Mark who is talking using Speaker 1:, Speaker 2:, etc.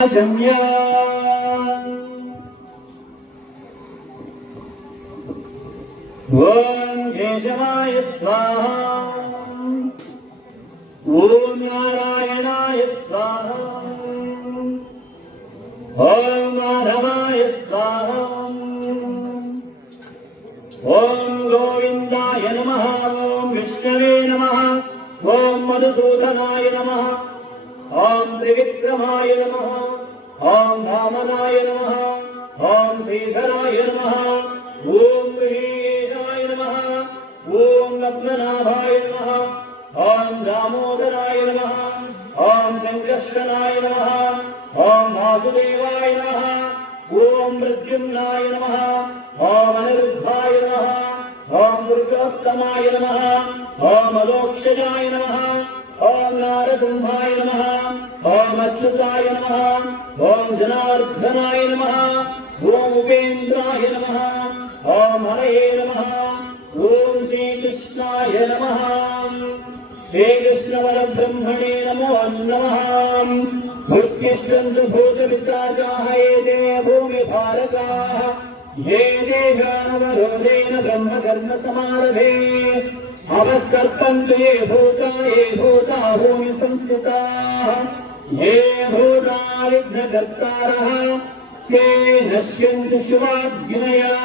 Speaker 1: గమ్య ఓం కేశవాయ స్వాహ ఓం నారాయణాయ స్వాహ ఓం మాధవాయ స్వాహ ఓం గోవిందాయ నమ ఓం విష్ణవే నమ ఓం మధుసూదనాయ నమ ఓం త్రివిక్రమాయ నమ ఓం వామనాయ నమ ఓం శ్రీధరాయ నమ ఓం గృహేశాయ నమ ఓం లగ్ననాభాయ నమ ఓం దామోదరాయ నమ ఓం సంకర్షణాయ నమ ఓం వాసుదేవాయ నమ ఓం మృత్యుమ్నాయ నమ ఓం అనిరుద్ధాయ నమ ఓం దుర్గోత్తమాయ నమ ఓం అలోక్షజాయ నమ ఓం నారసింహాయ నమ नारसिंहाय नमः ॐ अच्युताय नमः ॐ जनार्दनाय नमः ॐ उपेन्द्राय नमः ॐ हरये नमः ॐ श्रीकृष्णाय नमः श्रीकृष्णपरब्रह्मणे नमो नमः भुक्तिष्ठन्तु भूतपिशाचाः एते भूमिभारकाः ये देहानवरोधेन ब्रह्मकर्मसमारभे अवस्कर्पन्तु ये भूता ये भूता भूमि संस्कृताः ये ुद्धदर्तारः ते नश्यन्ति शिवाग्निनयाध